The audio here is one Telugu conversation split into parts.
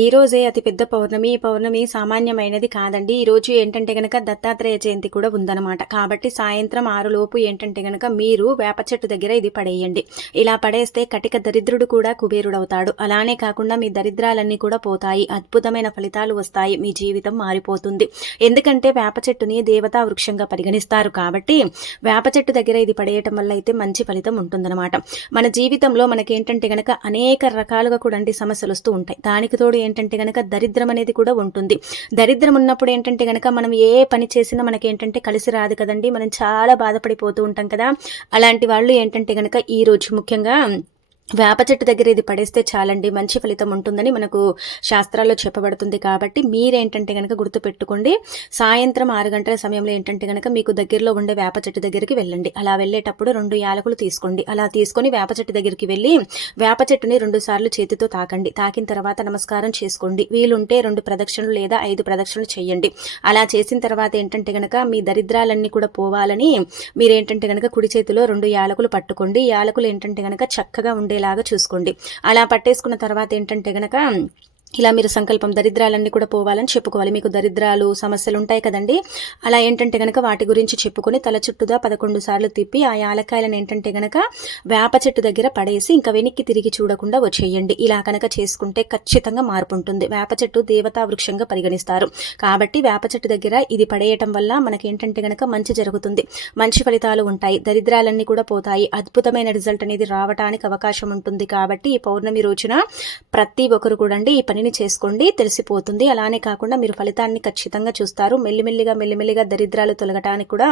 ఈ రోజే అతిపెద్ద పౌర్ణమి. ఈ పౌర్ణమి సామాన్యమైనది కాదండి. ఈ రోజు ఏంటంటే గనక దత్తాత్రేయ జయంతి కూడా ఉందన్నమాట. కాబట్టి సాయంత్రం 6 లోపు ఏంటంటే గనక మీరు వేప చెట్టు దగ్గర ఇది పడేయండి. ఇలా పడేస్తే కటిక దరిద్రుడు కూడా కుబేరుడవుతాడు. అలానే కాకుండా మీ దరిద్రాలన్నీ కూడా పోతాయి. అద్భుతమైన ఫలితాలు వస్తాయి. మీ జీవితం మారిపోతుంది. ఎందుకంటే వేప చెట్టుని దేవతా వృక్షంగా పరిగణిస్తారు. కాబట్టి వేప చెట్టు దగ్గర ఇది పడేయటం వల్ల అయితే మంచి ఫలితం ఉంటుందన్నమాట. మన జీవితంలో మనకేంటంటే గనక అనేక రకాలుగా కూడా సమస్యలు వస్తూ ఉంటాయి. దానికి తోడు ఏంటంటే గనక దరిద్రం అనేది కూడా ఉంటుంది. దరిద్రం ఉన్నప్పుడు ఏంటంటే గనక మనం ఏ పని చేసినా మనకేంటంటే కలిసి రాదు కదండి. మనం చాలా బాధపడిపోతూ ఉంటాం కదా. అలాంటి వాళ్ళు ఏంటంటే గనక ఈ రోజు ముఖ్యంగా వేప చెట్టు దగ్గర ఇది పడేస్తే చాలండి, మంచి ఫలితం ఉంటుందని మనకు శాస్త్రాల్లో చెప్పబడుతుంది. కాబట్టి మీరేంటంటే కనుక గుర్తుపెట్టుకోండి, సాయంత్రం 6 గంటల సమయంలో ఏంటంటే కనుక మీకు దగ్గరలో ఉండే వేప చెట్టు దగ్గరికి వెళ్ళండి. అలా వెళ్ళేటప్పుడు 2 యాలకులు తీసుకోండి. అలా తీసుకొని వేప చెట్టు దగ్గరికి వెళ్ళి వేప చెట్టుని 2 సార్లు చేతితో తాకండి. తాకిన తర్వాత నమస్కారం చేసుకోండి. వీలుంటే 2 ప్రదక్షిణలు లేదా 5 ప్రదక్షిణలు చేయండి. అలా చేసిన తర్వాత ఏంటంటే కనుక మీ దరిద్రాలన్నీ కూడా పోవాలని మీరేంటంటే కనుక కుడి చేతిలో 2 యాలకులు పట్టుకోండి. యాలకులు ఏంటంటే కనుక చక్కగా ఉండేలాగా చూసుకోండి. అలా పట్టేసుకున్న తర్వాత ఏంటంటే గనక ఇలా మీరు సంకల్పం దరిద్రాలన్నీ కూడా పోవాలని చెప్పుకోవాలి. మీకు దరిద్రాలు సమస్యలు ఉంటాయి కదండి. అలా ఏంటంటే గనక వాటి గురించి చెప్పుకొని తల చుట్టూదా 11 సార్లు తిప్పి ఆ యాలకాయలను ఏంటంటే గనక వేప చెట్టు దగ్గర పడేసి ఇంకా వెనక్కి తిరిగి చూడకుండా వచ్చేయండి. ఇలా కనుక చేసుకుంటే ఖచ్చితంగా మార్పు ఉంటుంది. వేప చెట్టు దేవతా వృక్షంగా పరిగణిస్తారు. కాబట్టి వేప చెట్టు దగ్గర ఇది పడేయటం వల్ల మనకేంటంటే గనక మంచి జరుగుతుంది. మంచి ఫలితాలు ఉంటాయి. దరిద్రాలన్నీ కూడా పోతాయి. అద్భుతమైన రిజల్ట్ అనేది రావడానికి అవకాశం ఉంటుంది. కాబట్టి ఈ పౌర్ణమి రోజున ప్రతి ఒక్కరు కూడా ఈ పని చేసుకోండి, తెలిసిపోతుంది. అలానే కాకుండా మీరు ఫలితాన్ని ఖచ్చితంగా చూస్తారు. మెల్లిమెల్లిగా దరిద్రాలు తొలగటానికి కూడా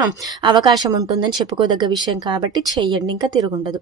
అవకాశం ఉంటుందని చెప్పుకోదగ్గ విషయం. కాబట్టి చెయ్యండి, ఇంకా తిరుగుండదు.